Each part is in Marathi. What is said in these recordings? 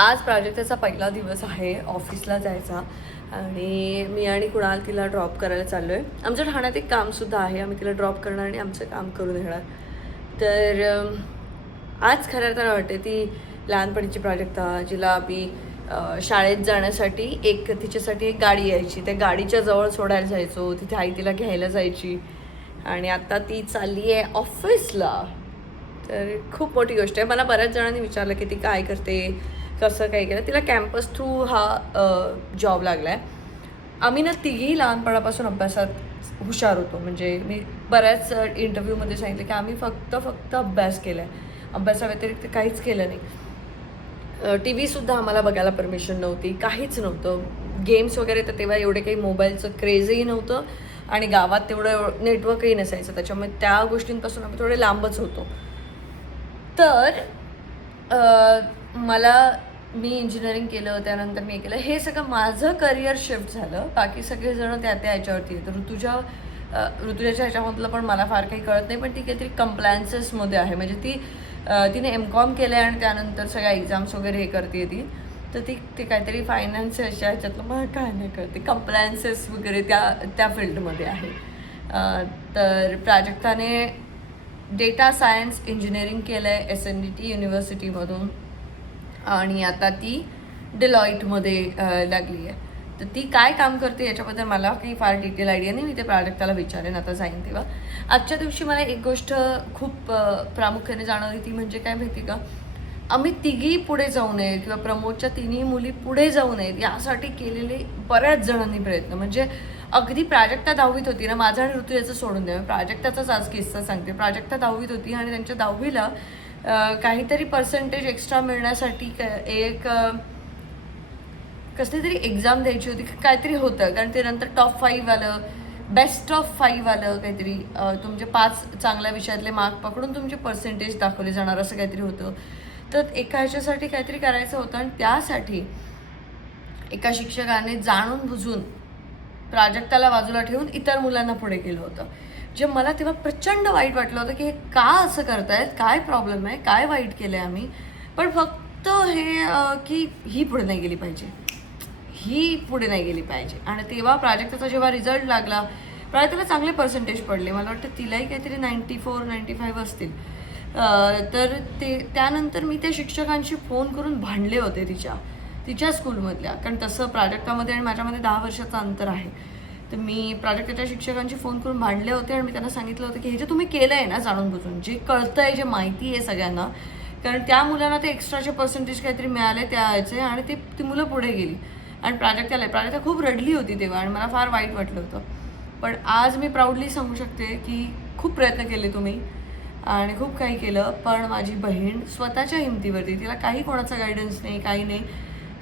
आज प्राजक्ताचा पहिला दिवस आहे ऑफिसला जायचा आणि मी आणि कुणाल तिला ड्रॉप करायला चाललो आहे. आमच्या ठाण्यात एक कामसुद्धा आहे. आम्ही तिला ड्रॉप करणार आणि आमचं काम करून येणार. तर आज खरं तर वाटते ती लहानपणीची प्राजक्ता जिला आम्ही शाळेत जाण्यासाठी तिच्यासाठी एक गाडी यायची. त्या गाडीच्या जवळ सोडायला जायचो. तिथे आई तिला घ्यायला जायची आणि आता ती चालली आहे ऑफिसला. तर खूप मोठी गोष्ट आहे. मला बऱ्याच जणांनी विचारलं की ती काय करते, कसं काय केलं. तिला कॅम्पस थ्रू हा जॉब लागला आहे. आम्ही ना तिघी लहानपणापासून अभ्यासात हुशार होतो. म्हणजे मी बऱ्याच इंटरव्ह्यूमध्ये सांगितलं की आम्ही फक्त अभ्यास केला आहे, अभ्यासाव्यतिरिक्त काहीच केलं नाही. टी व्हीसुद्धा आम्हाला बघायला परमिशन नव्हती, काहीच नव्हतं. गेम्स वगैरे तर तेव्हा एवढे काही मोबाईलचं क्रेजही नव्हतं आणि गावात तेवढं नेटवर्कही नसायचं. त्याच्यामुळे त्या गोष्टींपासून आम्ही थोडे लांबच होतो. तर मी इंजिनिअरिंग केलं, त्यानंतर मी केलं. हे सगळं माझं करिअर शिफ्ट झालं. बाकी सगळेजण त्या ह्याच्यावरती येतं. ऋतुजाच्या ह्याच्यामधलं पण मला फार काही कळत नाही, पण ती काहीतरी कम्प्लायन्सेसमध्ये आहे. म्हणजे तिने M.Com केलं आहे आणि त्यानंतर सगळ्या एक्झाम्स वगैरे हे करते ती. तर ती काहीतरी फायनान्सच्या ह्याच्यातलं मला काय नाही कळते, कम्प्लायन्सेस वगैरे त्या फील्डमध्ये आहे. तर प्राजक्ताने डेटा सायन्स इंजिनिअरिंग केलं आहे SNDT युनिव्हर्सिटीमधून आणि आता ती डेलॉईटमध्ये लागली आहे. तर ती काय काम करते याच्याबद्दल मला काही फार डिटेल आयडिया नाही. मी ते प्राजक्ताला विचारेन आता जाईन तेव्हा. आजच्या दिवशी मला एक गोष्ट खूप प्रामुख्याने जाणवली, ती म्हणजे काय माहिती का, आम्ही तिघी पुढे जाऊ नये किंवा प्रमोदच्या तिन्ही मुली पुढे जाऊ नयेत यासाठी केलेले बऱ्याच जणांनी प्रयत्न. म्हणजे अगदी प्राजक्ता 10वीत होती ना, माझं आणि ऋतुजाचं सोडून द्या, प्राजक्ताचाच आज किस्सा सांगते. प्राजक्ता 10वीत होती आणि त्यांच्या 10वीला काहीतरी पर्सेंटेज एक्स्ट्रा मिळण्यासाठी कसली तरी एक्झाम द्यायची होती, काहीतरी होतं. कारण ते नंतर टॉप 5 आलं, बेस्ट ऑफ 5 आलं काहीतरी. तुमचे 5 चांगल्या विषयातले मार्क पकडून तुमचे पर्सेंटेज दाखवले जाणार, असं काहीतरी होतं. तर एका ह्याच्यासाठी काहीतरी करायचं होतं आणि त्यासाठी एका शिक्षकाने जाणून बुजून प्राजक्ताला बाजूला ठेवून इतर मुलांना पुढे केलं होतं. जे मला तेव्हा प्रचंड वाईट वाटलं होतं की हे का असं करतायत, काय प्रॉब्लेम आहे, काय वाईट केलं आहे आम्ही. पण फक्त हे की ही पुढे नाही गेली पाहिजे. आणि तेव्हा प्राजक्ताचा जेव्हा रिझल्ट लागला, प्राजक्ताला चांगले पर्सेंटेज पडले. मला वाटतं तिलाही काहीतरी 94-95 असतील. तर त्यानंतर मी त्या शिक्षकांशी फोन करून भांडले होते तिच्या स्कूलमधल्या. कारण तसं प्राजक्तामध्ये आणि माझ्यामध्ये 10 वर्षाचं अंतर आहे. तर मी प्राजक्ताच्या शिक्षकांशी फोन करून भांडले होते आणि मी त्यांना सांगितलं होतं की हे जे तुम्ही केलं आहे ना जाणून बुजून, जे कळतं आहे, जे माहिती आहे सगळ्यांना, कारण त्या मुलांना ते एक्स्ट्राचे पर्सेंटेज काहीतरी मिळाले त्याचे आणि ती मुलं पुढे गेली. आणि प्राजक्ता खूप रडली होती तेव्हा आणि मला फार वाईट वाटलं होतं. पण आज मी प्राऊडली सांगू शकते की खूप प्रयत्न केले तुम्ही आणि खूप काही केलं. पण माझी बहीण स्वतःच्या हिमतीवरती, तिला काही कोणाचा गायडन्स नाही, काही नाही,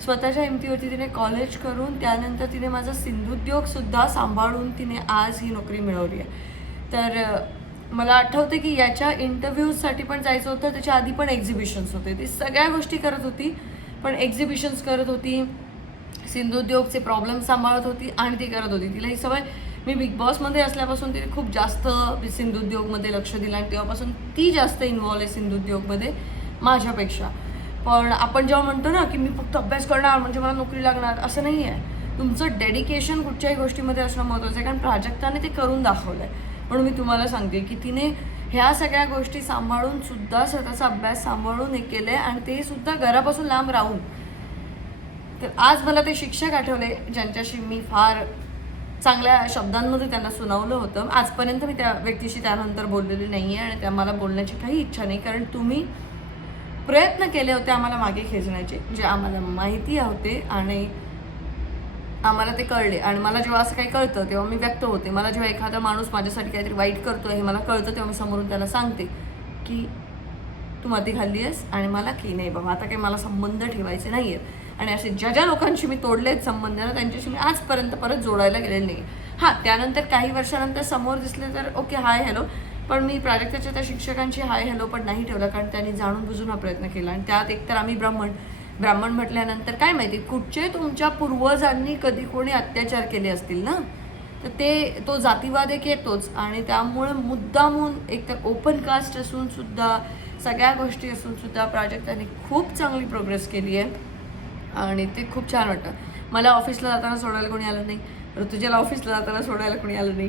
स्वतःच्या हिमतीवरती तिने कॉलेज करून त्यानंतर तिने माझा सिंधुद्योगसुद्धा सांभाळून तिने आज ही नोकरी मिळवली आहे. तर मला आठवतं की याच्या इंटरव्ह्यूजसाठी पण जायचं होतं, त्याच्या आधी पण एक्झिबिशन्स होते. ती सगळ्या गोष्टी करत होती, पण एक्झिबिशन्स करत होती, सिंधुद्योगचे प्रॉब्लेम सांभाळत होती आणि ती करत होती. तिला ही सवय, मी बिग बॉसमध्ये असल्यापासून तिने खूप जास्त सिंधुद्योगमध्ये लक्ष दिलं आणि तेव्हापासून ती जास्त इन्व्हॉल्व आहे सिंधुद्योगमध्ये माझ्यापेक्षा. पण आपण जेव्हा म्हणतो ना की मी फक्त अभ्यास करणार म्हणजे मला नोकरी लागणार, असं नाही आहे. तुमचं डेडिकेशन कुठच्याही गोष्टीमध्ये असणं महत्त्वाचं आहे. कारण प्राजक्ताने ते करून दाखवलं आहे. म्हणून मी तुम्हाला सांगते की तिने ह्या सगळ्या गोष्टी सांभाळून सुद्धा स्वतःचा अभ्यास सांभाळून हे केलं आहे आणि ते सुद्धा घरापासून लांब राहून. तर आज मला ते शिक्षक आठवले ज्यांच्याशी मी फार चांगल्या शब्दांमध्ये त्यांना सुनावलं होतं. आजपर्यंत मी त्या व्यक्तीशी त्यानंतर बोललेली नाही आहे आणि त्या मला बोलण्याची काही इच्छा नाही. कारण तुम्ही प्रयत्न केले होते आम्हाला मागे खेचण्याचे, जे आम्हाला माहिती होते आणि आम्हाला ते कळले. आणि मला जेव्हा असं काही कळतं तेव्हा मी व्यक्त होते. मला जेव्हा एखादा माणूस माझ्यासाठी काहीतरी वाईट करतो हे मला कळतं, तेव्हा मी समोरून त्याला सांगते की तू माती खाल्ली आहेस आणि मला की नाही बाबा, आता काही मला संबंध ठेवायचे नाही आहेत. आणि असे ज्या लोकांशी मी तोडलेत संबंध ना, त्यांच्याशी मी आजपर्यंत परत जोडायला गेलेले नाही. हां, त्यानंतर काही वर्षानंतर समोर दिसले तर ओके, हाय हॅलो. पण मी प्राजक्ताच्या त्या शिक्षकांशी हाय हॅलो पण नाही ठेवला, कारण त्यांनी जाणून बुजून हा प्रयत्न केला. आणि त्यात एकतर आम्ही ब्राह्मण म्हटल्यानंतर काय माहिती कुठचे तुमच्या पूर्वजांनी कधी कोणी अत्याचार केले असतील ना, तर तो जातीवाद एक येतोच. आणि त्यामुळे मुद्दामून एकतर ओपन कास्ट असून सुद्धा, सगळ्या गोष्टी असून सुद्धा प्राजक्ताने खूप चांगली प्रोग्रेस केली आहे. आणि ते खूप छान वाटतं. मला ऑफिसला जाताना सोडायला कोणी आलं नाही, ऋतुजाला ऑफिसला जाताना सोडायला कोणी आलं नाही.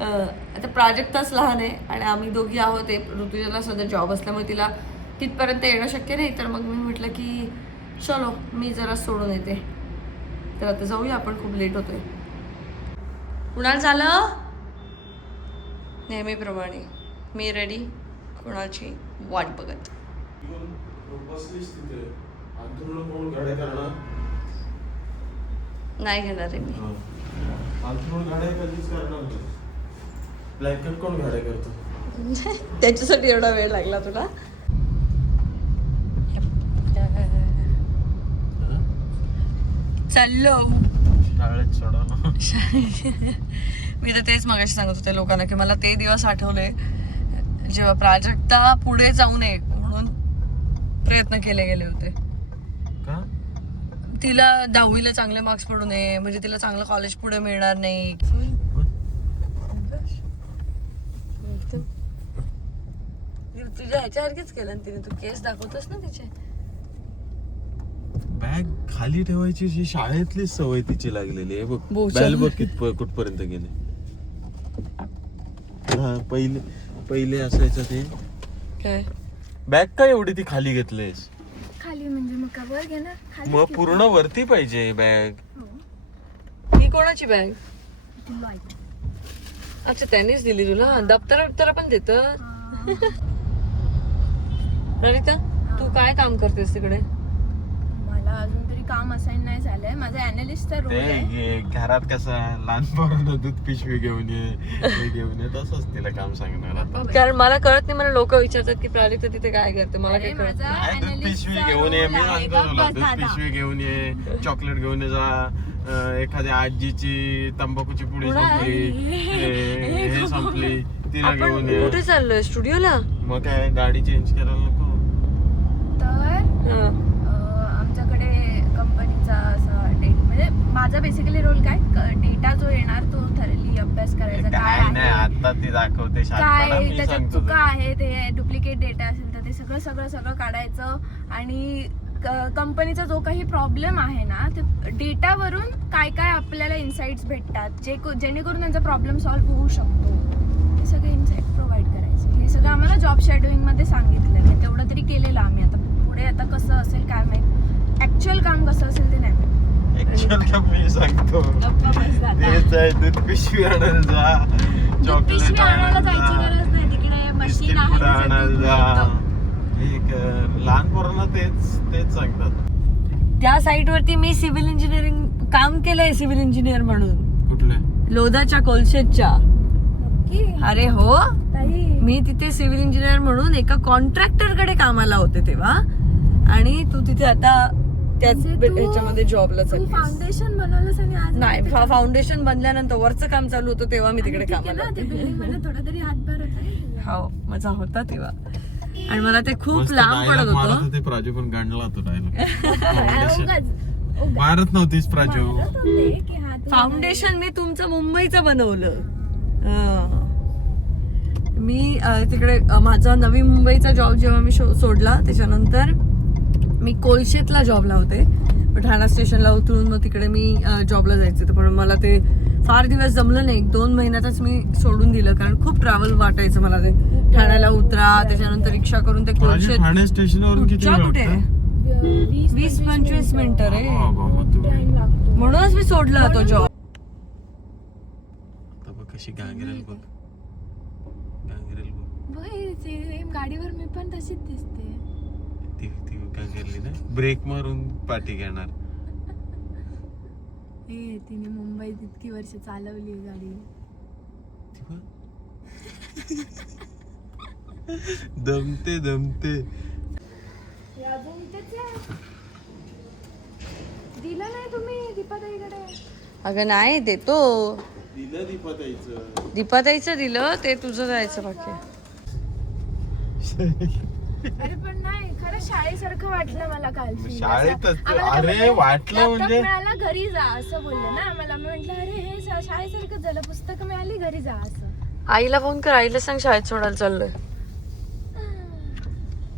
आता प्राजक्ताच लहान आहे आणि आम्ही दोघी आहोत. ते ऋतुजाला सध्या जॉब असल्यामुळे तिला तिथपर्यंत येणं शक्य नाही. तर मग मी म्हटलं की चलो मी जरा सोडून येते. तर आता जाऊया आपण, खूप लेट होतोय. कुणाल झालं नेहमीप्रमाणे मी रेडी, कुणालची वाट बघत. नाही घेणार आहे मी. त्याच्यासाठी एवढा वेळ लागला तुला? चाललो मी तर तेच मगाशी सांगत होते लोकांना की मला ते दिवस आठवले जेव्हा प्राजक्ता पुढे जाऊ नये म्हणून प्रयत्न केले गेले होते. तिला 10वीला चांगले मार्क्स पडू नये, म्हणजे तिला चांगलं कॉलेज पुढे मिळणार नाही. तुझ्या ह्याच्यासारखीच केलं ना तिने, तू केस दाखवतोस ना तिचे. बॅग खाली ठेवायची ही शाळेतली सवय तिची लागलेली आहे बघ. बॅल बघ कुठपर्यंत गेले. पहिले असायचं ते काय बॅग काय एवढी ती खाली घेतलीस? खाली म्हणजे मग का वर घेणार? खाली मग पूर्ण वरती पाहिजे बॅग. ही कोणाची बॅग? अच्छा त्यांनीच दिली तुला. दप्तर पण देत. ललिता तू काय काम करतेस तिकडे? मला अजून तरी काम असाइन नाही झालंय. माझा अनालिस्टचा रोल आहे. घरात कसं लहान पोरांना दूध पिशवी घेऊन ये तसंच तिला काम सांगणार आता. कारण मला कळत नाही, मला लोक विचारतात की प्राजक्ता तिथे काय करते, मला काय कळत माझा नाही. दूध पिशवी घेऊन ये, मी सांगतो तुला दूध पिशवी घेऊन ये, चॉकलेट घेऊन ये जा. एखाद्या आजीची तंबाखूची पुडी संपली, हे संपली, तिला घेऊन ये. कुठे चाललोय? स्टुडिओला? मग काय गाडी चेंज करायला नको? तर आमच्याकडे कंपनीचा असा म्हणजे माझा बेसिकली रोल काय, डेटा जो येणार तो थरली अभ्यास करायचा. काय नाही आता ती दाखवते काय त्याच्यात चुका आहे, ते डुप्लिकेट डेटा असेल तर ते सगळं काढायचं. आणि कंपनीचा जो काही प्रॉब्लेम आहे ना, ते डेटावरून काय काय आपल्याला इन्साइट्स भेटतात जेणेकरून त्यांचा प्रॉब्लेम सॉल्व्ह होऊ शकतो, हे सगळे इन्साइट प्रोव्हाइड करायचे. हे सगळं आम्हाला जॉब शेड्यूलिंग मध्ये सांगितलं आहे. तेवढं तरी केलेलं आम्ही. आता पुढे आता कसं असेल काय माहित, ऍक्च्युअल काम कसं असेल ते नाही माहित. मी सांगतो तेच आहे. दूध पिशवी आणायला जा, चॉकलेट आणायला जायची गरज नाही, तिकडे मशीन आहे. लहान पोरांना तेच सांगतात. त्या साईट वरती मी सिव्हिल इंजिनिअरिंग काम केलंय, सिव्हिल इंजिनियर म्हणून. कुठल्या? लोधाच्या कोलशेतच्या. अरे हो, मी तिथे सिव्हिल इंजिनियर म्हणून एका कॉन्ट्रॅक्टर कडे कामाला होते तेव्हा. आणि तू तिथे आता त्याच ह्याच्यामध्ये जॉबला चालली. फाउंडेशन बनवलंस आणि आज नाही, फाउंडेशन बनल्यानंतर वरचं काम चालू होतं तेव्हा मी तिकडे कामाला होते. थोडा तरी हातभार होता. हो, मजा होता तेव्हा. आणि मला ते खूप लांब पडत होतं. ते प्राजू पण गांडला होता मारत नव्हतीस प्राजू. फाउंडेशन मी तुमचं मुंबईचं बनवलं. मी तिकडे माझा नवी मुंबईचा जॉब जेव्हा मी सोडला त्याच्यानंतर मी कोलशेतला जॉबला होते. ठाणा स्टेशनला उतरून मग तिकडे मी जॉबला जायचे. तर पण मला ते फार दिवस जमलं नाही. 1-2 महिन्यातच मी सोडून दिलं, कारण खूप ट्रॅव्हल वाटायचं मला. ते ठाण्याला उतरा, त्याच्यानंतर रिक्षा करून ते कोलशेत. ठाणे स्टेशनवरून किती कुठे 20-25 मिनिटं रे. म्हणूनच मी सोडला तो जॉब. आता बघ कशी गांगरेल बघ. गाडीवर मी पण तशीच दिसते. ती गांगरली ना, ब्रेक मारून पाठी घेणार. तिने मुंबईत इतकी वर्ष चालवली गाडी. दमते दिलं नाही तुम्ही दीपाताईकडे? अगं नाही, देतो. दिलं दीपाताईचं दिलं, ते तुझं जायचं बाकी. अरे पण नाही, खरं शाळेसारखं वाटलं मला काल. शाळेतच अरे वाटलं म्हणजे मिळाला घरी जा असं बोलले ना आम्हाला. मी म्हटलं अरे हे शाळेसारखं झालं, पुस्तकं मिळाली घरी जा असं. आईला फोन कर, आईला सांग शाळेत सोडायला चाललोय.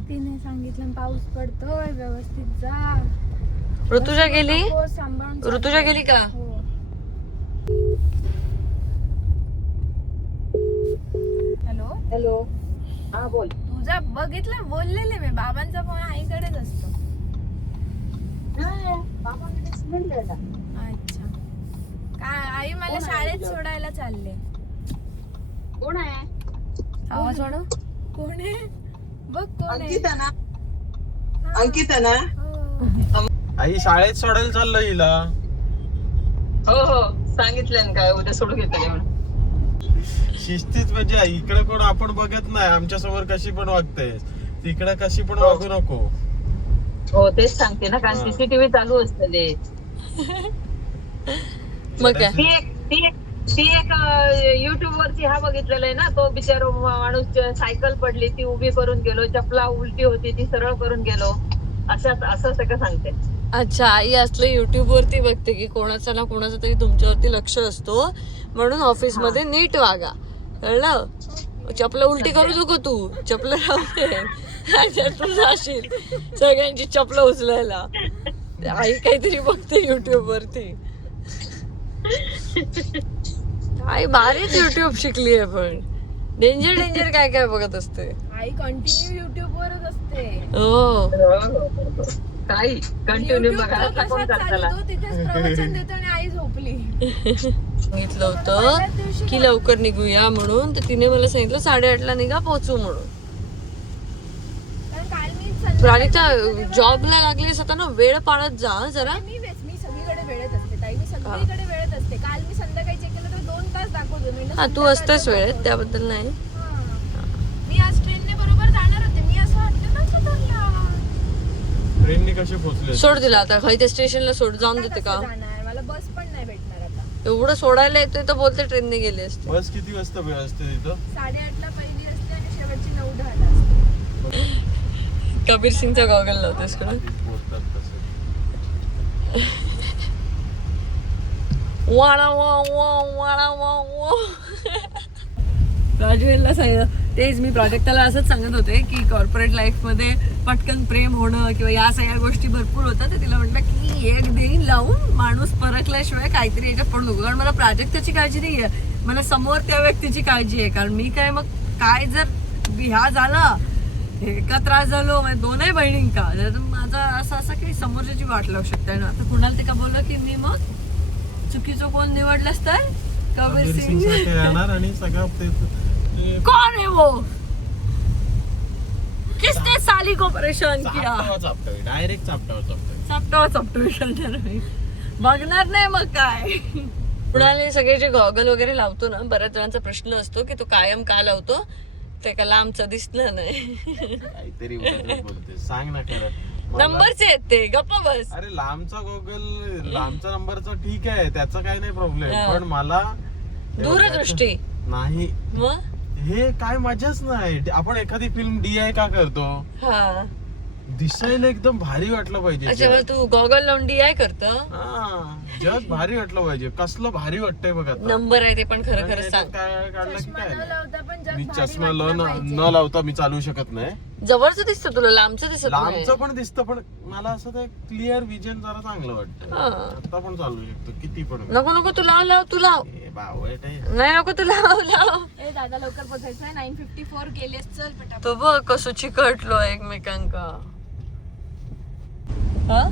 तिने सांगितलं पाऊस पडतोय व्यवस्थित जा. ऋतुजा गेली? हो, सांभाळून ऋतुजा गेली का? हो. हॅलो, हा बोल. तुझा बघितलं बोललेले मी, बाबांचा फोन आईकडेच असतो. अच्छा, काय आई मला शाळेत सोडायला चालले. कोण आहे? आवाज वाढव. कोण आहे बघ, कोण आहे? अंकिता ना? अंकिता ना? हो. आई शाळेत सोडायला चाललं हिला. हो हो, सांगितलं ना, काय उद्या सोडून घेतलं म्हणून. शिस्तीच म्हणजे इकडे कोण आपण बघत नाही, आमच्या समोर कशी पण वागते, तिकडे कशी पण वागू नको. हो तेच सांगते ना, कारण हा. सीसीटीव्ही चालू असते. मग काय? ती एक युट्यूब वरती हा बघितलेला आहे ना, तो बिचारो माणूस सायकल पडली, ती उभी करून गेलो, चपला उलटी होती ती सरळ करून गेलो, असं सगळं सांगते. अच्छा, आई असलं युट्यूब वरती बघते की कोणाचा ना कोणाचा तरी तुमच्यावरती लक्ष असतो, म्हणून ऑफिस मध्ये नीट वागा, कळलं? चपला उलटी करू नको तू, चपला राहते तू जाशील सगळ्यांची चपला उचलायला. आई काहीतरी बघते युट्यूब वरती. आई भारीच युट्यूब शिकली आहे, पण डेंजर डेंजर काय काय बघत असते. आई कंटिन्यू युट्यूब वरच असते. हो, काही कंटिन्यू बघा, कोण करताला. तिथेच प्रवचन देतो आणि आई झोपली. सांगितलं होतं की लवकर निघूया म्हणून, तर तिने मला सांगितलं 8:30ला निघा, पोहोचू म्हणून. कारण काल मी प्राणिता जॉबला लागलीस आता ना, वेळ पाळत जा जरा. मी सगळीकडे वेळेत असते ताई, मी सगळीकडे वेळेत असते. काल मी संध्याकाळी चेक केलं तर 2 तास दाखवतो. मी हा, तू असतेस वेळेत, त्याबद्दल नाही. मी आज ट्रेनने बरोबर जाणार होते, मी असं वाटतं ना धरला. ट्रेननी कशी पोहोचले? सोड दिला आता खाली त्या स्टेशनला, सोड जाऊन देते का? जाणार, मला बस पण नाही भेटणार आता. एवढं सोडायला येतोय तर बोलते ट्रेनने गेले असते. बस किती वाजता असते तिथं? 8:30ला पहिली असते आणि शेवटची 9:10ला असते. कबीर सिंगचा गॉगल लावतेस का? बोलतात तसं. वाडा वा वा वाडा वा वा. राजवेलला सांगितलं तेच, मी प्राजक्ताला असंच सांगत होते की कॉर्पोरेट लाईफमध्ये पटकन प्रेम होणं किंवा या सगळ्या गोष्टी भरपूर होतात. तर तिला म्हटलं की एक देईन लावून, माणूस परखल्याशिवाय काहीतरी याच्यात पडू नको. कारण मला प्राजक्ताची काळजी नाही आहे, मला समोर त्या व्यक्तीची काळजी आहे. कारण मी काय मग काय जर ह्या झाला, एका त्रास झालो म्हणजे दोनही बहिणींका, तर माझा असं काही समोरच्याची वाट लावू शकते ना. आता कुणाला ते का बोललं की मी मग चुकीचं कोण निवडलंस तर कबीर सिंग येणार आणि सगळं कौन है वो, किसने साली को परेशान किया. डायरेक्ट चापटावर चपटावर बघणार नाही मग काय. कुणाला सगळे जे गॉगल वगैरे लावतो ना, बऱ्याच जणांचा प्रश्न असतो की तो कायम का लावतो, ते का लांबचं दिसलं नाही. काहीतरी बोलते, सांग ना खरं. नंबरचे आहेत ते, गप्पा बस. अरे लांबचा गॉगल, लांबचा नंबरचा ठीक आहे, त्याचा काही नाही प्रॉब्लेम, हा. पण मला दूरदृष्टी नाही. मग हे काय मजाच नाही. आपण एखादी फिल्म DI का करतो, हा, दिसायला एकदम भारी वाटलं पाहिजे. अच्छा, मग तू गॉगल लावून DI करत. जग भारी वाटलं पाहिजे. कसलं भारी वाटतंय बघा. नंबर आहे ते पण खरं खरं सांग. काढलं की चष्मा काय न नाही. लावता पण जग मी भारी चष्मा वाटलं पाहिजे. न लावता मी चालू शकत नाही. जवळचं दिसतं तुला, लांबचं दिसत नाही. लांबचं पण दिसतं, पण मला असं ते क्लिअर विजन जरा चांगलं वाटतं. हा. आता पण चालू शकतो किती पण. नको नको, तू लाव लाव, तू लाव. ए, बावळट आहे. नाही नको, तू लाव लाव. ए दादा लवकर पोहोचायचंय, 9:54 केलेस, चल पटापट. तो बघ कसं चिकटलो एकमेकांका. हा,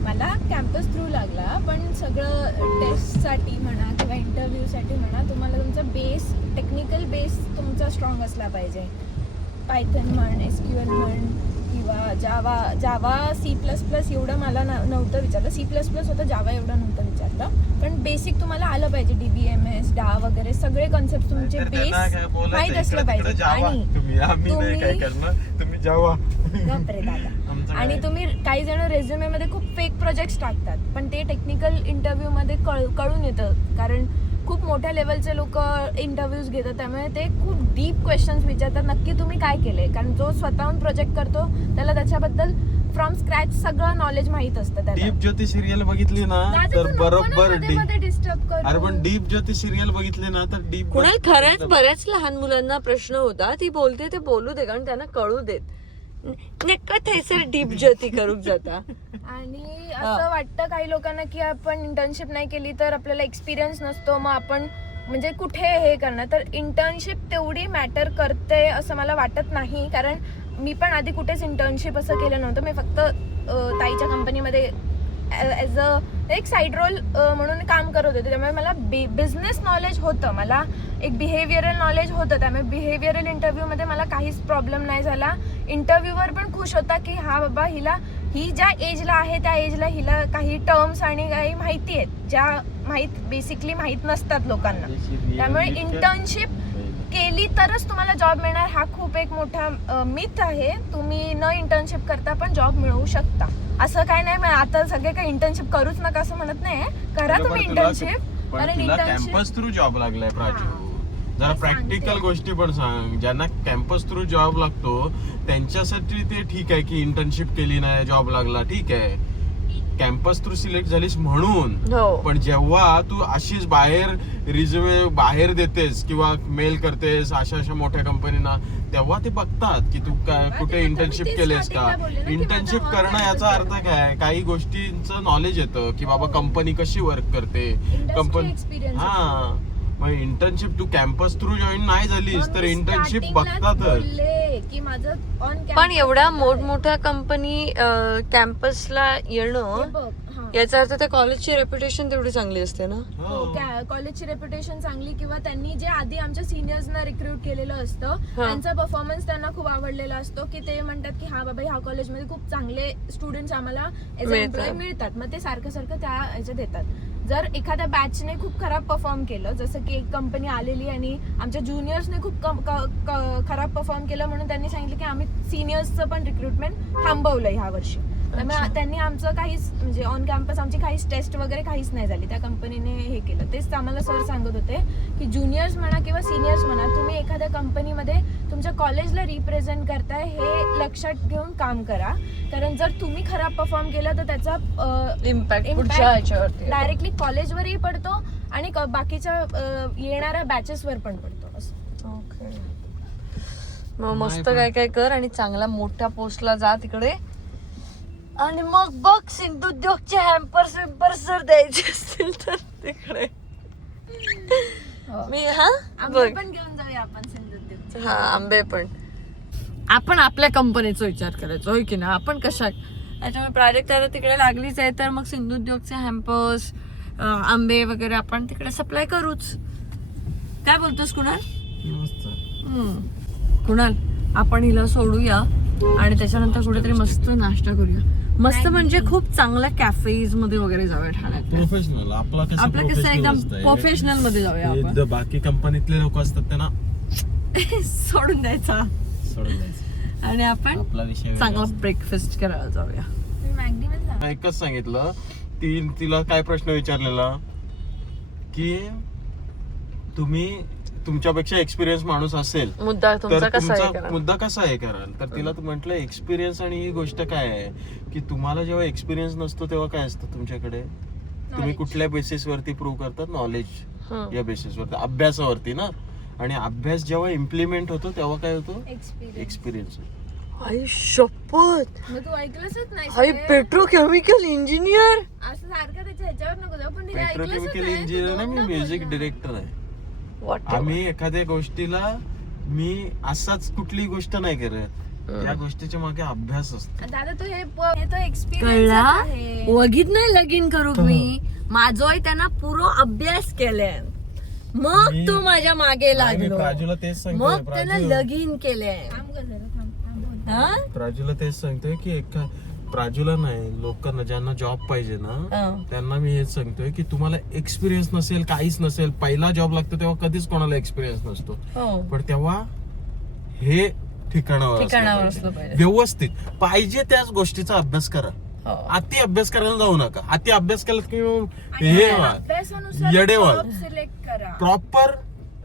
मला कॅम्पस थ्रू लागला, पण सगळं टेस्टसाठी म्हणा किंवा इंटरव्ह्यूसाठी म्हणा, तुम्हाला तुमचा बेस, टेक्निकल बेस तुमचा स्ट्रॉंग असला पाहिजे. पायथन म्हण, SQL म्हण किंवा जावा C++ एवढं मला नव्हतं विचारलं. C++ होतं, जावा एवढं नव्हतं विचारलं, पण बेसिक तुम्हाला आलं पाहिजे. DBMS, DA वगैरे सगळे कॉन्सेप्ट तुमचे तर बेस त्यांना काय बोलायचं, माहीत असलं इकडे पाहिजे. तिकडे जावा. आम्ही नाही काय करणार, तुम्ही जावा. बापरे दादा. आमचं आणि काय? तुम्ही काही जण रेझ्युमे मध्ये खूप फेक प्रोजेक्ट्स टाकतात, पण ते टेक्निकल इंटरव्ह्यू मध्ये कळून येतं. कारण खूप मोठ्या लेवलचे लोक इंटरव्ह्यूज घेतात, त्यामुळे ते खूप डीप क्वेश्चन्स विचारतात, नक्की तुम्ही काय केलंय. कारण जो स्वतःहून प्रोजेक्ट करतो त्याला त्याच्याबद्दल फ्रॉम स्क्रॅच सगळं नॉलेज माहित असतं त्याला. डीप ज्योती सिरियल बघितली ना तर बरोबर डिस्टर्ब कर. अरे पण डीप ज्योती सिरियल बघितली ना तर डीप कुणाल खरंच बऱ्याच लहान मुलांना प्रश्न होता, ती बोलते ते बोलू दे, कारण त्यांना कळू देत. नेक्का थैसर डीप ज्योती करूक जाता. आणि असं वाटतं काही लोकांना की आपण इंटर्नशिप नाही केली तर आपल्याला एक्सपिरियन्स नसतो, मग आपण म्हणजे कुठे हे करणार. तर इंटर्नशिप तेवढी मॅटर करते असं मला वाटत नाही, कारण मी पण आधी कुठेच इंटर्नशिप असं केलं नव्हतं. मी फक्त ताईच्या कंपनीमध्ये ॲज अ एक साईड रोल म्हणून काम करत होते, त्यामुळे मला बिझनेस नॉलेज होतं, मला एक बिहेवियरल नॉलेज होतं. त्यामुळे बिहेवियरल इंटरव्ह्यूमध्ये मला काहीच प्रॉब्लेम नाही झाला. इंटरव्ह्यूवर पण खुश होता की हा बाबा ही ज्या एजला आहे त्या एजला हिला काही टर्म्स आणि काही माहिती आहेत ज्या बेसिकली माहीत नसतात लोकांना. त्यामुळे इंटर्नशिप केली तरच तुम्हाला जॉब मिळणार हा खूप एक मोठा मिथ आहे. तुम्ही न इंटर्नशिप करता पण जॉब मिळवू शकता, असं काय नाही. आता सगळे काही इंटर्नशिप करूच नका असं म्हणत नाही, करा तुम्ही इंटर्नशिप. कारण कॅम्पस थ्रू जॉब लागलाय प्राजू. जरा प्रॅक्टिकल गोष्टी पण सांग. ज्यांना कॅम्पस थ्रू जॉब लागतो त्यांच्यासाठी ते ठीक आहे की इंटर्नशिप केली नाही जॉब लागला, ठीक आहे, कॅम्पस थ्रू सिलेक्ट झालीस म्हणून. पण जेव्हा तू अशीच बाहेर रिझ्युमे बाहेर देतेस किंवा मेल करतेस अशा मोठ्या कंपनीना, तेव्हा ते बघतात की तू कुठे इंटर्नशिप केलेस का. इंटर्नशिप करणं याचा अर्थ काय, काही गोष्टींचं नॉलेज येतं की बाबा कंपनी कशी वर्क करते, कंपनी. हा, मग इंटर्नशिप तू कॅम्पस थ्रू जॉईन नाही झालीस तर इंटर्नशिप बघतातच. पण एवढ्या मोठमोठ्या कंपनी कॅम्पसला येणं याचा अर्थ त्या कॉलेजची रेप्युटेशन तेवढी चांगली असते ना. कॉलेजची रेप्युटेशन चांगली, किंवा त्यांनी जे आधी आमच्या सिनियर्सना रिक्रूट केलेलं असतं त्यांचा परफॉर्मन्स त्यांना खूप आवडलेला असतो, की ते म्हणतात की हा बाबा ह्या कॉलेजमध्ये खूप चांगले स्टुडंट्स आम्हाला एज अ एम्प्लॉय मिळतात, मग ते सारखं त्या ह्याच्यात येतात. जर एखाद्या बॅचने खूप खराब परफॉर्म केलं, जसं की एक कंपनी आलेली आणि आमच्या ज्युनियर्सने खूप खराब परफॉर्म केलं म्हणून त्यांनी सांगितलं की आम्ही सिनियर्सचं पण रिक्रुटमेंट थांबवलं ह्या वर्षी. त्यामुळे त्यांनी आमचं काहीच म्हणजे ऑन कॅम्पस आमची काहीच टेस्ट वगैरे काहीच नाही झाली, त्या कंपनीने हे केलं. तेच आम्हाला सर सांगत होते की ज्युनियर्स म्हणा किंवा सिनियर्स म्हणा, तुम्ही एखाद्या कंपनीमध्ये तुमच्या कॉलेजला रिप्रेझेंट करताय हे लक्षात घेऊन काम करा, कारण जर तुम्ही खराब परफॉर्म केलं तर त्याचा इम्पॅक्ट डायरेक्टली कॉलेजवरही पडतो आणि बाकीच्या येणाऱ्या बॅचेसवर पण पडतो. ओके, मग मस्त काय कर आणि चांगला मोठ्या पोस्टला जा तिकडे, आणि मग बघ सिंधुद्योगचे हॅम्पर्स विम्पर्स जर द्यायचे असतील तर तिकडे मी आंबे पण घेऊन जाऊया आपण सिंधुद्योगचे. आंबे पण आपण आपल्या कंपनीचा विचार करायचा, होय की ना. आपण कशा त्याच्यामुळे प्राजक्त तिकडे लागलीच आहे तर मग सिंधुद्योगचे हॅम्पर्स आंबे वगैरे आपण तिकडे सप्लाय करूच. काय बोलतोस कुणाल? कुणाल, आपण हिला सोडूया आणि त्याच्यानंतर कुठेतरी मस्त नाश्ता करूया. मस्त म्हणजे खूप चांगल्या कॅफेज मध्ये वगैरे जाऊया ठाण्यात. प्रोफेशनल आपलं कसं एकदम प्रोफेशनल मध्ये जाऊया आपण. बाकी कंपनीतले लोक असतात त्यांना सोडून द्यायचा आणि आपण चांगला ब्रेकफास्ट करायला जाऊया. एकच सांगितलं, तिला काय प्रश्न विचारलेला की तुम्ही तुमच्यापेक्षा एक्सपिरियन्स माणूस असेल मुद्दा तुमचा कसा आहे कराल. तर तिला तू म्हटलं एक्सपिरियन्स आणि ही गोष्ट काय आहे की तुम्हाला जेव्हा एक्सपिरियन्स नसतो तेव्हा काय असतं तुमच्याकडे, तुम्ही कुठल्या बेसिस वरती प्रूव्ह करतात, नॉलेज या बेसिस वरती, अभ्यासावरती ना. आणि अभ्यास जेव्हा इम्प्लिमेंट होतो तेव्हा काय होतो, एक्सपिरियन्स. आई शपथ, तू ऐकलंच नाही. आई पेट्रोकेमिकल इंजिनियर असं सारखं त्याच्या ह्याच्यावर नको जाऊ, पण पेट्रोकेमिकल इंजिनियर नाही, मी म्युझिक डिरेक्टर आहे. आम्ही एखाद्या गोष्टीला मी असाच कुठली गोष्ट नाही करत, या गोष्टीच्या मागे अभ्यास असतो. दादा तू हे तो एक्सपिरियन्स आहे. वगीत नाही लगीन करू मी, माझोय त्यांना पुरो अभ्यास केले, मग तू माझ्या मागे लागलो, मग त्यांना लगीन केले. प्राजूला तेच सांगतोय की प्राजूला नाही, लोकांना ज्यांना जॉब पाहिजे ना त्यांना मी हेच सांगतोय की तुम्हाला एक्सपिरियन्स नसेल, काहीच नसेल, पहिला जॉब लागतो तेव्हा कधीच कोणाला एक्सपिरियन्स नसतो, पण तेव्हा हे ठिकाणावर असलं पाहिजे. व्यवस्थित पाहिजे त्याच गोष्टीचा अभ्यास करा. अति अभ्यास करायला जाऊ नका. अति अभ्यास केला की हे येडेवाळ. प्रॉपर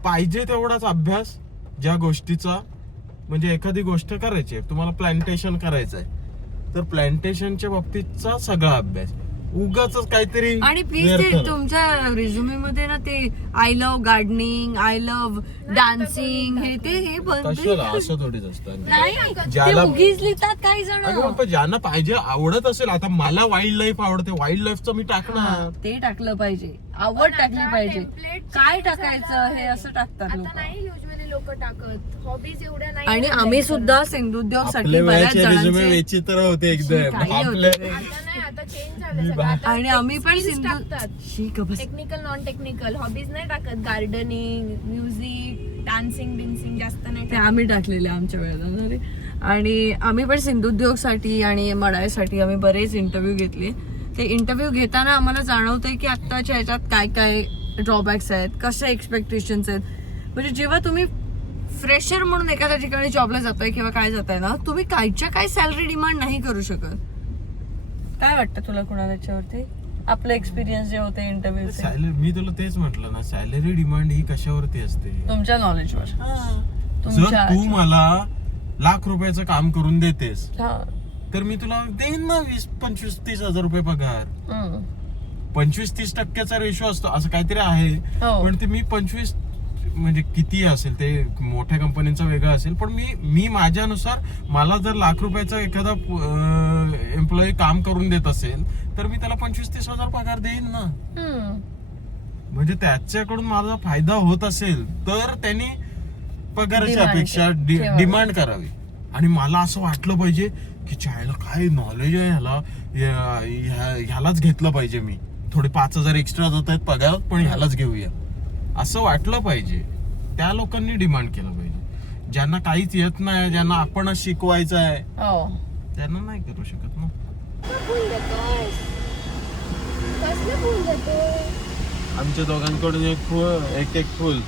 पाहिजे तेवढाच अभ्यास ज्या गोष्टीचा, म्हणजे एखादी गोष्ट करायची, तुम्हाला प्लांटेशन करायचंय तर प्लांटेशनच्या बाबतीतचा सगळा अभ्यास, उगाच काहीतरी. आणि प्लीज ते तुमच्या रिझ्युमे मध्ये ना ते I love gardening, I love dancing, हे ते हे कशाला असं थोडीच असतं. नाही ते ज्याला उगीच लिहितात काही जण. अगं बाप्पा, ज्यांना पाहिजे आवडत असेल, आता मला वाईल्ड लाईफ आवडते, वाईल्ड लाईफचं मी टाकणार. ते टाकलं पाहिजे, आवड टाकली पाहिजे. काय टाकायचं हे असं टाकतात आता लोक. नाही युजली लोक टाकत हॉबीज एवढ्या नाही. आणि आम्ही सुद्धा सिंधुद्योग साठी आपल्या बऱ्याच वेळेचे रिझ्युमे जणांचे विचित्र होते एकदम. काही आपले होते. आता नाही, आता चेंज झालं सगळं. आता आणि आम्ही पण skills सिंधू टाकतात. शी गं बस. टेक्निकल नॉन टेक्निकल हॉबीज नाही टाकत. गार्डनिंग, म्युझिक, डान्सिंग बिन्सिंग जास्त नाही ते आम्ही टाकलेले आमच्या वेळेला. आणि आम्ही पण सिंधुद्योगसाठी आणि मडाईसाठी आम्ही बरेच इंटरव्ह्यू घेतले. ते इंटरव्ह्यू घेताना आम्हाला जाणवतंय की आत्ताच्या ह्याच्यात काय काय ड्रॉबॅक्स आहेत, कशा एक्सपेक्टेशन्स आहेत. म्हणजे जेव्हा तुम्ही फ्रेशर म्हणून एखाद्या ठिकाणी जॉबला जाताय किंवा काय जाताय ना, तुम्ही कायच्या काय सॅलरी डिमांड नाही करू शकत. काय वाटतं तुला कुणाला याच्यावरती? आपलं एक्सपिरियन्स जे होते इंटरव्ह्यू सॅलरी, मी तुला तेच म्हटलं ना, सॅलरी डिमांड ही कशावरती असते? तुमच्या नॉलेजवर. जर तू मला ₹1,00,000 काम करून देतेस हा. तर मी तुला देईन ना 20, 25, 30 हजार रुपये पगार. हम्म. 25-30% रेशो असतो, असं काहीतरी आहे. हो. पण ते मी 25 म्हणजे किती असेल ते मोठ्या कंपनीचा वेगळं असेल, पण मी माझ्यानुसार मला जर ₹1,00,000 एखादा एम्प्लॉई काम करून देत असेल तर मी त्याला 25-30 हजार पगार देईन ना. हम्म. म्हणजे त्याच्याकडून माझा फायदा होत असेल तर त्यांनी पगाराची Demand अपेक्षा ठेवावी. डिमांड करावी. आणि मला असं वाटलं पाहिजे की चायला काय नॉलेज आहे, ह्यालाच घेतलं पाहिजे. मी थोडे 5,000 एक्स्ट्रा जात आहेत पगार, पण ह्यालाच घेऊया असं वाटलं पाहिजे. त्या लोकांनी डिमांड केलं पाहिजे. ज्यांना काहीच येत नाही, ज्यांना आपणच शिकवायचं आहे, हो. त्यांना नाही करू शकत ना. फुल देतोस. कसलं फुल देतोय? आमच्या दोघांकडून एक फुल.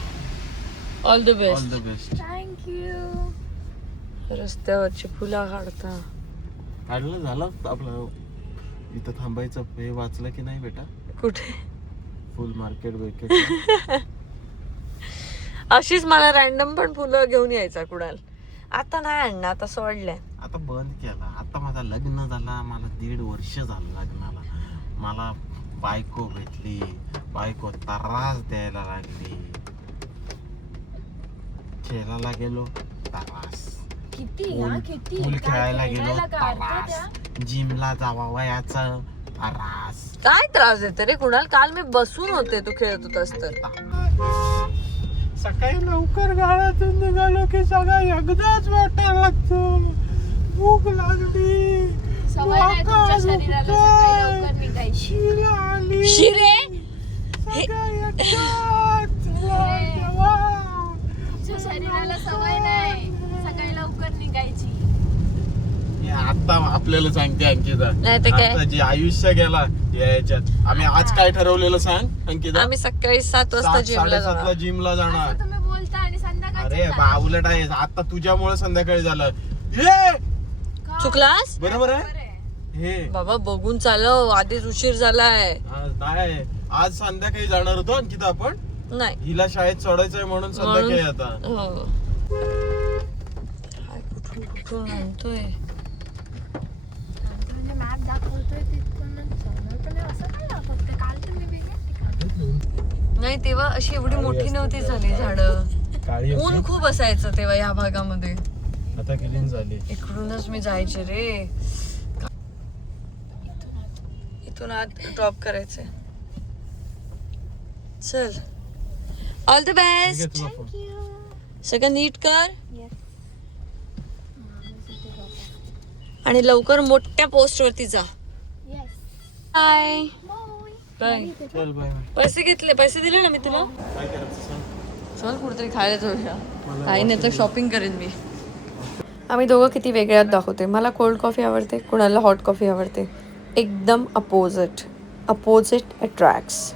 All the all best. The best. Thank you. रस्त्यावरची फुलं काढता. काढलं झालं आपलं. इथं थांबायचं हे वाचलं की नाही बेटा? कुठे? फुल मार्केट बिर्केट. अशीच मला रॅन्डम पण फुलं घेऊन यायचा कुणाल. आता नाही आणणार, आता सोडलंय. आता बंद केला. आता माझं लग्न झाला, मला 1.5 वर्ष झालं लग्नाला. मला बायको भेटली, बायको त्रास द्यायला लागली. खेळायला गेलो त्रास, किती ना किती पूल काय खेळायला गेलो खेळायला काढतं त्या? त्रास, जिमला जावा याचा त्रास. काय त्रास देते रे कुणाल? काल मी बसून होते, तू खेळत होतास तर. सकाळी लवकर गाड्यातून निघालो की सगळं एकदाच वाटायला लागतं. भूक लागली, सवय नाही तुमच्या शरीराला सकाळी लवकर निघायची. शिरा आली, शिरे सगळं एकदाच. देवा. तुमच्या शरीराला सवय नाही सकाळी लवकर निघायची. हे आता आपल्याला सांगते अंकिता. नाही ते काय? आता जे आयुष्य गेला याच्यात. आम्ही आज काय ठरवलेलं सांग अंकिता? आम्ही सकाळी 7 वाजता जिमला 7-7:30 जाणार. जिमला जाणार. असं तुम्ही बोलता आणि संध्याकाळी अरे बा, उलट आहे. आता तुझ्यामुळे संध्याकाळी झालं. ये चुकलास बरोबर आहे हे. बाबा, बघून चालव, आधीच उशीर झालाय. नाही, आज संध्याकाळी जाणार होतो अंकिता आपण. नाही हिला शाळेत सोडायचंय म्हणून संध्याकाळी आता. हो. काय कुठून कुठून आणतोय? म्हणजे मॅप दाखवतोय तिथून पण असं काय दाखवते? काल तुम्ही वेगळ्या नाही, तेव्हा अशी एवढी मोठी नव्हती झाली झाडं. काळी ऊन खूप असायचं तेव्हा या भागामध्ये. आता क्लीन झाली. इकडूनच मी जायचे रे. इथून आत ड्रॉप करायचंय. चल, ऑल द बेस्ट. सगळं नीट कर आणि लवकर मोठ्या पोस्ट वरती जा. Bye bye. चल बाय. पैसे घेतले, पैसे दिले ना मी तुला. काय करायचं सांग? चल कुठेतरी खायला जाऊया. काही नाही तर शॉपिंग करेन मी. आम्ही दोघं किती वेगळ्यात दाखवते. मला कोल्ड कॉफी आवडते, कुणाला हॉट कॉफी आवडते. एकदम अपोजिट अट्रॅक्ट्स.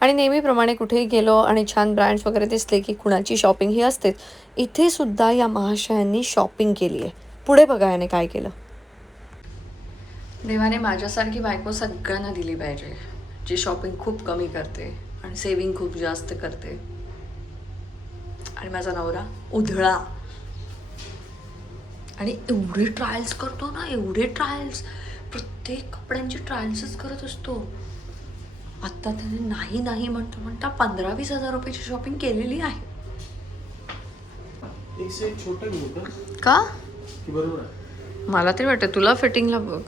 आणि नेहमीप्रमाणे कुठेही गेलो आणि छान ब्रँड्स वगैरे दिसले की कुणाची शॉपिंग ही असतेच. इथे सुद्धा या महाशयांनी शॉपिंग केली आहे. पुढे बघा याने काय केलं. देवाने माझ्यासारखी बायको सगळ्यांना दिली पाहिजे, जी शॉपिंग खूप कमी करते आणि सेविंग खूप जास्त करते. आणि माझा नवरा उधळा आणि एवढे ट्रायल्स करतो ना, एवढे ट्रायल्स. प्रत्येक कपड्यांची ट्रायल्सच करत असतो. आत्ता त्याने नाही नाही म्हणता 15-20 हजार रुपयाची शॉपिंग केलेली आहे. एक सेट छोटा घेऊ का का की बरोबर आहे? मला तरी वाटतं तुला फिटिंगला बघ.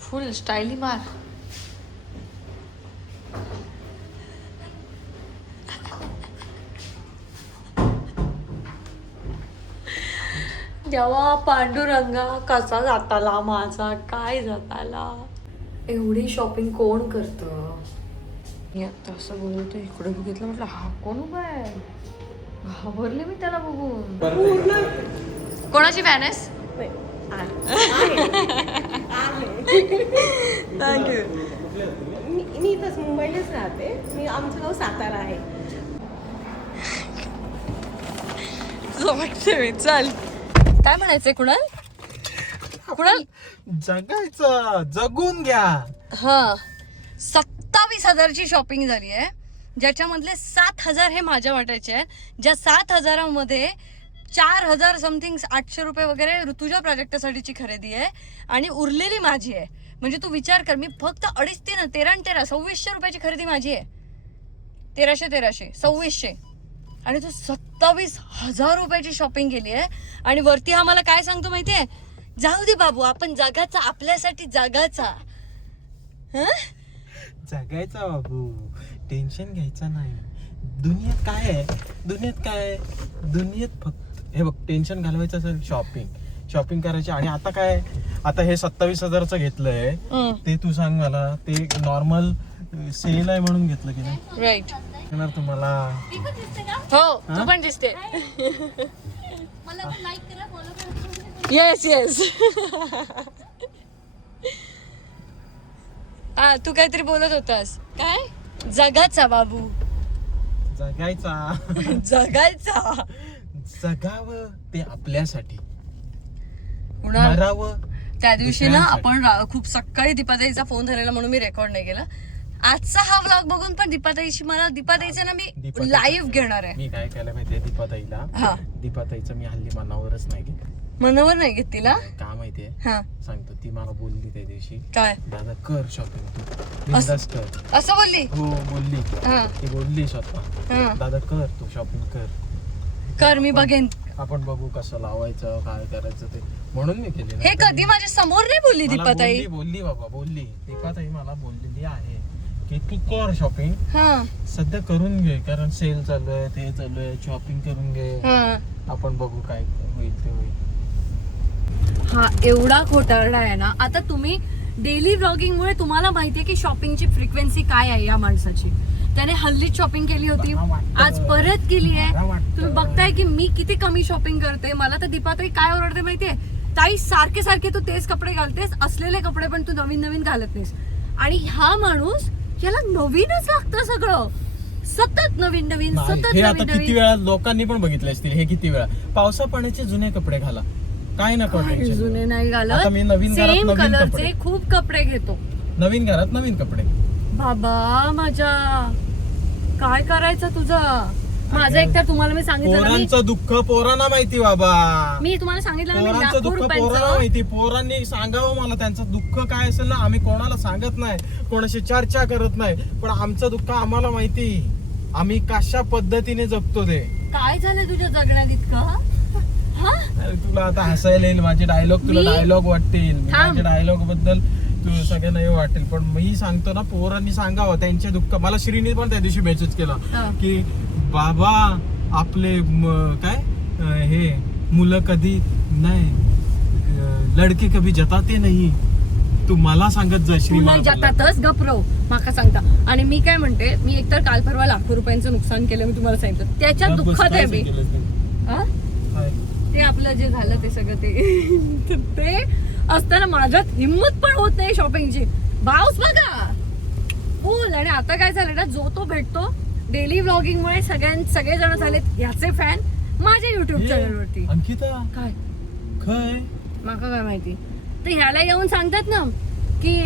फुल स्टाईली मार. देवा पांडुरंगा कसा जाताला माझा, काय जाताला. एवढी शॉपिंग कोण करतं? मी आता असं बोलतो, इकडे बघितलं म्हटलं हा कोण उभा आहे. घाबरले मी त्याला बघून. कोणाची फॅन आहेस? थँक्यू. मी इथंच मुंबईलाच राहते. मी आमचं गाव सातारा आहे. वाटते मी. चल काय म्हणायचंय कुणाल? कुणाल जगायचं, जगून घ्या. हा 27,000ची शॉपिंग झाली आहे, ज्याच्यामधले 7,000 हे माझ्या वाटायचे आहेत. ज्या 7,000मध्ये 4,000 समथिंग 800 रुपये वगैरे ऋतुजा प्राजक्तासाठीची खरेदी आहे आणि उरलेली माझी आहे. म्हणजे तू विचार कर, मी फक्त 2,500 13 आणि 13 2,600 रुपयाची खरेदी माझी आहे. 1,300 2,600 आणि तू 27,000 रुपयाची शॉपिंग केली आहे. आणि वरती हा मला काय सांगतो माहितीये, जाऊ दे बाबू आपण जगाचा, आपल्यासाठी जगाचा. जगायचा बाबू, टेन्शन घ्यायचं नाही. दुनियेत काय आहे, दुनियेत फक्त हे बघ, टेन्शन घालवायचं असेल शॉपिंग करायची. आणि आता काय, आता हे 27,000चं घेतलंय ते तू सांग मला, ते नॉर्मल सेल आहे म्हणून घेतलं की नाही? राईट. तुम्हाला हो तू पण दिसते. Yes yes. हा तू काहीतरी बोलत होतास. काय? जगाचा बाबू, जगायचा. जगायचा. जगावं ते आपल्यासाठी, कुणाल मरावं. त्या दिवशी ना आपण खूप सकाळी दीपाताईचा फोन झालेला म्हणून मी रेकॉर्ड नाही केला. आजचा हा व्लॉग बघून पण दीपाताईचा ना मी लाईव्ह घेणार आहे. मी काय केलं माहितीये दीपाताईला, हा दीपाताईचं मी हल्ली मनावरच नाही घेत. मनावर नाही घेत तिला. का माहितीये, हा सांगतो. ती मला बोलली त्या दिवशी, काय दादा कर शॉपिंग, तू बिंदास कर. असं बोलली? हो बोलली. हा ती बोलली स्वतः, हा दादा कर तू शॉपिंग कर, मी बघेन. आपण बघू कसं लावायचं, काय करायचं ते, म्हणून मी केली. हे कधी माझ्या समोर नाही बोलली दीपाताई. बोलली बाबा, बोलली दीपाताई मला बोललेली आहे की तू कर शॉपिंग, हा सध्या करून घे, कारण सेल चालू आहे, ते चालू आहे, शॉपिंग करून घे, हा आपण बघू काय होईल ते होईल. हा एवढा खोटारडा आहे ना. आता तुम्ही डेली व्लॉगिंग मुळे तुम्हाला माहितीये की शॉपिंगची फ्रिक्वेन्सी काय आहे या माणसाची. त्याने हल्लीच शॉपिंग केली होती, आज परत केली आहे. तुम्ही बघताय की मी किती कमी शॉपिंग करते. मला तर दीपाताई काय ओरडते माहितीये, ताई सारखे सारखे तू तेच कपडे घालतेस, असलेले कपडे पण तू नवीन नवीन घालत नाहीस. आणि हा माणूस याला नवीनच लागतं सगळं, सतत नवीन नवीन, सतत हे आता नवीन किती नवीन. वेळा लोकांनी पण बघितले असतील, हे किती वेळा पावसा पाण्याचे जुने कपडे घाला, काय नको टेन्शन. जुने नाही आता मी नवीन घालत, घरात सेम नवीन कलरचे कपडे. खूप कपडे घेतो. नवीन घरात नवीन कपडे. बाबा माझ्या काय करायचं तुझं. माझं एकतर तुम्हाला मी सांगितलं ना, पोरांचं दुःख पोरांना माहिती बाबा. मी तुम्हाला सांगितलं ना, मी पोरांचं लाखो दुःख पोरांना रुपयांचं. माहिती. पोरांनी सांगावं मला त्यांचं दुःख काय असेल ना. आम्ही कोणाला सांगत नाही, कोणाशी चर्चा करत नाही, पण आमचं दुःख आम्हाला माहिती. आम्ही कशा पद्धतीने जगतो ते. काय झालं तुझ्या जगण्यात इतकं? अरे तुला आता हसायला येईल, माझे डायलॉग तुला डायलॉग वाटतील, माझ्या डायलॉग बद्दल तू सगळ्यांना हे वाटेल, पण मी सांगतो ना, पोरांनी सांगावं त्यांचे दुःख. मला श्रीनी पण त्या दिवशी मेसेज केला की बाबा आपले काय हे मुलं कधी नाही, लडके कभी जताते नाही. तू मला सांगत जा श्री. नाही जातातच, गप्रो माका सांगता. आणि मी काय म्हणते, मी एकतर काल परवा लाखो रुपयांचं नुकसान केलं, मी तुम्हाला सांगितलं. त्याच्यात दुःखात आहे मी. ते आपलं जे झालं ते सगळं ते असताना माझ्यात हिंमत पण होत नाही शॉपिंगची. बाऊस बघा फुल. आणि आता काय झालं ना, जो तो भेटतो डेली व्लॉगिंग मुळे सगळेजण झालेत ह्याचे फॅन माझ्या युट्यूब चॅनल वरती. अंकिता काय काय माका काय माहिती. तर ह्याला येऊन सांगतात ना की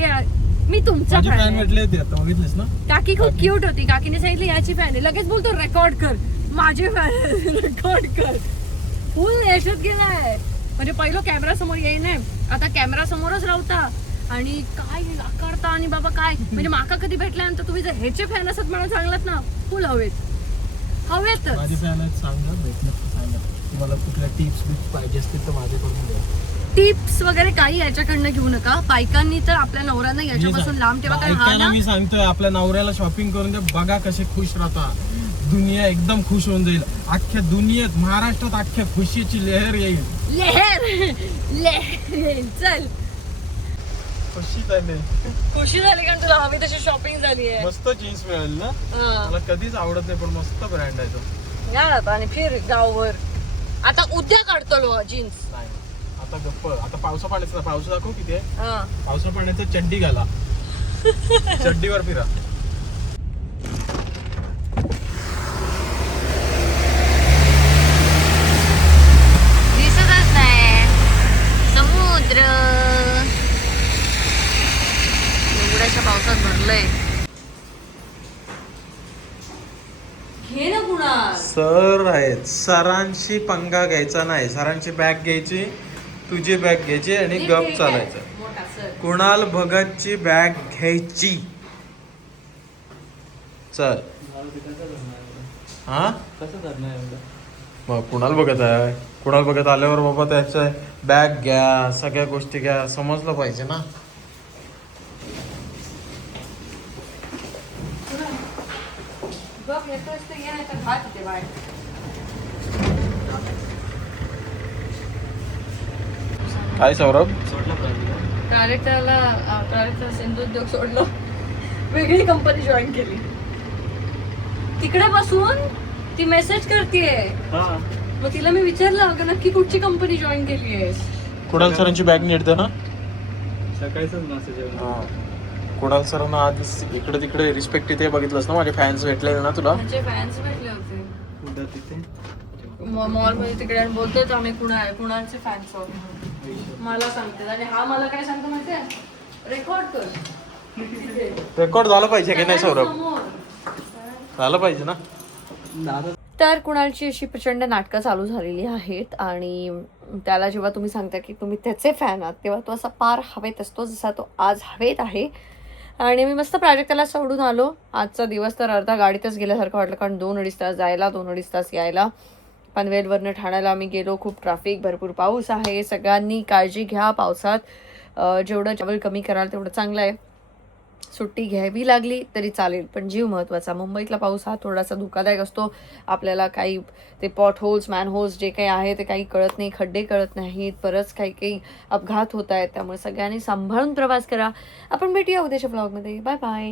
मी तुमचा माझी फॅन फॅन आहे. म्हटले होते, आता बघितलेस ना. काकी खूप क्यूट होती. काकीने सांगितलं याची फॅन आहे. लगेच बोलतो रेकॉर्ड कर, माझी फॅन रेकॉर्ड कर. फुल यशात गेलाय. म्हणजे पहिलं कॅमेरा समोर येई नाही, आता कॅमेरा समोरच राहता आणि काय आकारता आणि बाबा काय म्हणजे माका कधी भेटल्यानंतर तुम्ही जर ह्याचे फॅन असत म्हणून सांगलात ना, फुल हवेत माझी फॅन आहेत, सांगा भेटलं तर सांगा. तुम्हाला कुठल्या टिप्स पाहिजे असतील तर माझ्याकडून घ्या. टिप्स वगैरे काही याच्याकडनं घेऊ नका. बायकांनी तर आपल्या नवऱ्यांना याच्यापासून लांब ठेवा, कारण हा बायकांना ना मी सांगतोय आपल्या नवऱ्याला शॉपिंग करून द्या, बघा कसे खुश राहता. दुनिया एकदम खुश होऊन जाईल. अख्ख्या दुनियेत, महाराष्ट्रात अख्ख्या खुशीची लहर येईल. लेहर चल, खुशी झाली, खुशी झाली कारण तुला हवी तशी शॉपिंग झाली आहे. मस्त जीन्स मिळेल ना. मला कधीच आवडत नाही पण मस्त ब्रँड आहे तो. या आता आणि फिर गाववर. आता उद्या काढतो जीन्स. नाही आता गप्प, आता पावसा पाण्याचा पाऊस दाखव किती आहे. पावसा पाण्याचं चड्डी घाला, चड्डीवर फिरा. दिसतच नाही समुद्र, एवढ्याच्या पावसात भरलंय. घे ना कुणाल. सर आहेत, सरांशी पंगा घ्यायचा नाही. सरांची बॅग घ्यायची, तुझी बॅग घ्यायची आणि गप चालायचं. मोठा सर. कुणाल भगतची बॅग घ्यायची. चल. हा कसं करणार एवढं? मग कुणाल भगत आहे, कुणाल भगत आल्यावर बाबा त्याचं बॅग घ्या, सगळ्या गोष्टी घ्या, समजलं पाहिजे ना. गप येतोयस तर ये, नाही तर घात इथे बाहेर. काय सौरभ? सोडलं पाहिजे. डायरेक्टर सिंधुद्योग सोडलं, वेगळी कंपनी जॉईन केली. तिकडे बसून ती मेसेज करतेय. हा मग तिला मी विचारलं अगं नक्की कुठची कंपनी जॉईन केली आहेस. कुणाल सरांची बॅग नीट ना. सकाळीच मेसेज येऊन. कुणाल सरांना आज इकडे तिकडे रिस्पेक्ट तिथे बघितलंस ना, माझे फॅन्स भेटले ना तुला. म्हणजे फॅन्स भेटले होते कुठं तिथे मॉल मध्ये तिकडे आणि बोलतोच आम्ही कुणालचे फॅन्स आहोत मला सांगते. आणि हा मला काय सांगतो माहितीये, रेकॉर्ड कर. रेकॉर्ड झालं पाहिजे की नाही सौरभ? समोर. झालं पाहिजे ना. दादा तर कुणालची अशी प्रचंड नाटकं चालू झालेली आहेत आणि त्याला जेव्हा तुम्ही सांगता की तुम्ही त्याचे फॅन आहात तेव्हा तो असा पार हवेत असतो जसा तो आज हवेत आहे. आणि मी मस्त प्राजक्ताला सोडून आलो. आजचा दिवस तर अर्धा गाडीतच गेल्यासारखं वाटलं, कारण 2-2.5 तास जायला, 2-2.5 तास यायला. पनवेलवरनं ठाण्याला आम्ही गेलो. खूप ट्रॅफिक, भरपूर पाऊस आहे. सगळ्यांनी काळजी घ्या पावसात. जेवढं ट्रॅव्हल कमी कराल तेवढं चांगलं आहे. सुट्टी घ्यावी लागली तरी चालेल, पण जीव महत्त्वाचा. मुंबईतला पाऊस हा थोडासा धोकादायक असतो. आपल्याला काही ते पॉट होल्स, मॅन होल्स जे काही आहे ते काही कळत नाही, खड्डे कळत नाहीत, बरंच काही अपघात होत आहेत. त्यामुळे सगळ्यांनी सांभाळून प्रवास करा. आपण भेटूया उद्याच्या ब्लॉगमध्ये. Bye bye.